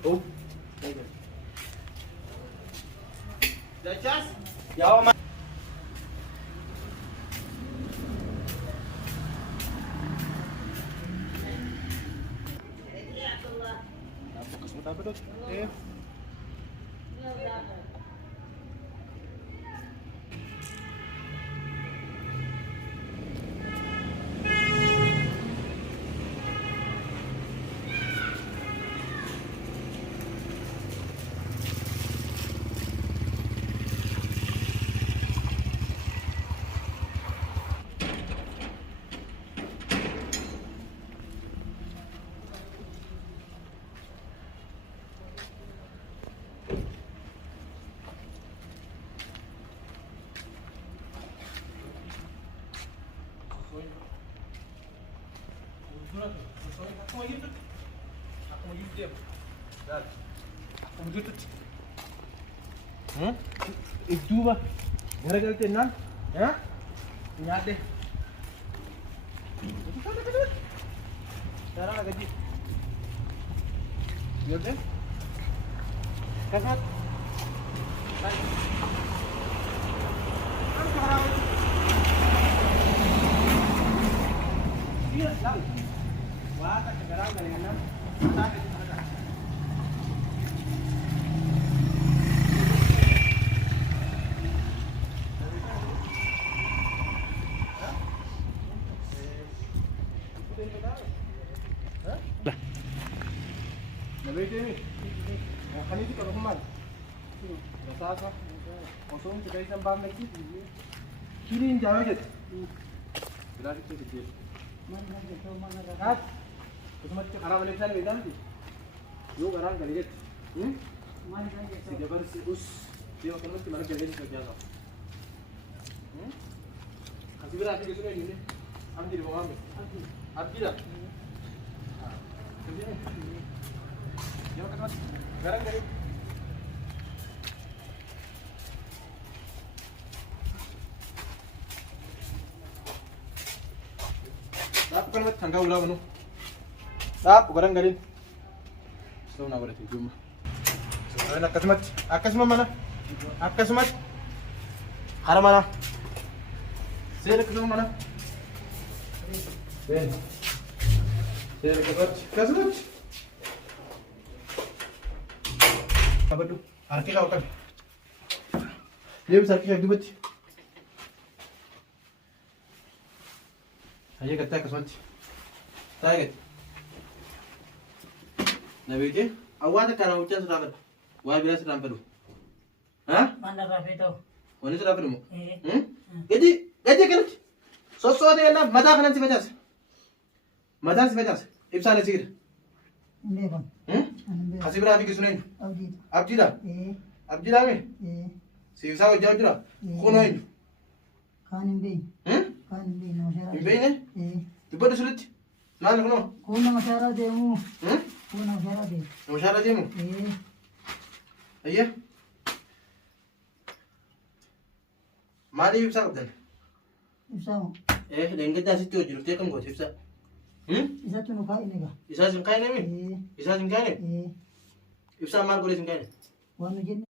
Oh. Dachas? Yawa ma. Bukas mo tapo dot. Eh. Itu ba gara-gara tenan ya nyade sekarang lagi gaji ya deh kasat kan sekarang iya lang wah tak sekarang kalian ada lah. Nabi ini. Kali itu kalau kuman. Rasa apa? Kosong sekali sambal lagi. Kiri jauh je. Berarti itu kecil. Mana gitu mana dah. Cuma cara Malaysia ni dah. Yo orang kali je. Mana gitu. Si jabar si us. Dia akan mesti mana jalan kerja kau. Kasih berarti gitu ni. Ambil di bawah. Ambil dah. Jangan kemas. Garang dari. Dapat kan mat tangga ulah manu. Dapat garang dari. So na berarti cuma. Ana kasmat. Akasma mana? Akasmat. Hara mana? Saya ke mana? Ben. Saya kasmat. Apa tu? Arki kau kan? Dia besar kaki dua biji. Saya kata kasmat. Saya kata. Nabi je, awak nak kau ucap sudah ber. Wah bila sudah beru. Hah? Mana rapi tu? Mana sudah beru? Gaji kan? Sosok ada yang mata kanan si bajas. Mata si bajas. Ibsan le sigir. Ini bang. Kasih berapa biji sunain? Abdi dah. Abdi dah ni. Si Ibsan jauh jauh. Konoin. Kanin bin. Kanin bin masyarakat. Imbe ni? Tiba dah sulit. Mana kono? Kuna masyarakat demu. Kuna masyarakat. Masyarakat demu. Ayah. Mari Ibsan kapten. Isa mo. Dengan dah situ je. Lupa kamu kau Ibsan. Isa tu nukai ni ka. Isa singkai ni mi? Isa singkai ni? Ibsan mana boleh singkai ni? Wanu jen.